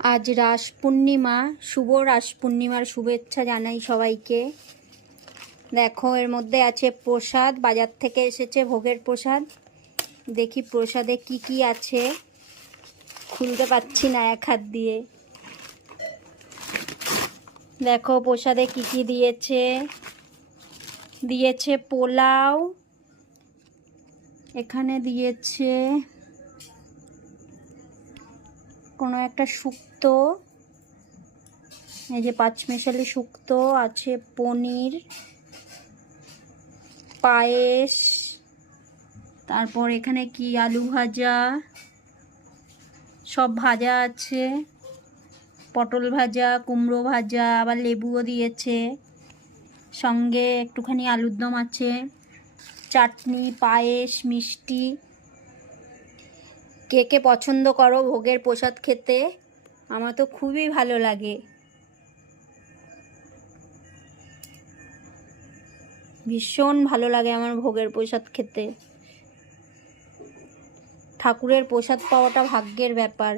আজ রাস পূর্ণিমা, শুভ রাস পূর্ণিমার শুভেচ্ছা জানাই সবাইকে। দেখো এর মধ্যে আছে প্রসাদ, বাজার থেকে এসেছে ভোগের প্রসাদ। দেখি প্রসাদে কি কি আছে, খুলতে পারছি না এক হাত দিয়ে। দেখো প্রসাদে কি কি দিয়েছে। দিয়েছে পোলাও, এখানে দিয়েছে কোনো একটা শুক্তো, এই যে পাঁচমেশালি শুক্তো আছে, পনির, পায়েস, তারপর এখানে কি আলু ভাজা, সব ভাজা আছে, পটল ভাজা, কুমড়ো ভাজা, আবার লেবুও দিয়েছে, সঙ্গে একটুখানি আলুর দম আছে, চাটনি, পায়েস, মিষ্টি। কে কে পছন্দ করো ভোগের প্রসাদ খেতে? আমার তো খুবই ভালো লাগে, ভীষণ ভালো লাগে আমার ভোগের প্রসাদ খেতে। ঠাকুরের প্রসাদ পাওয়াটা ভাগ্যের ব্যাপার।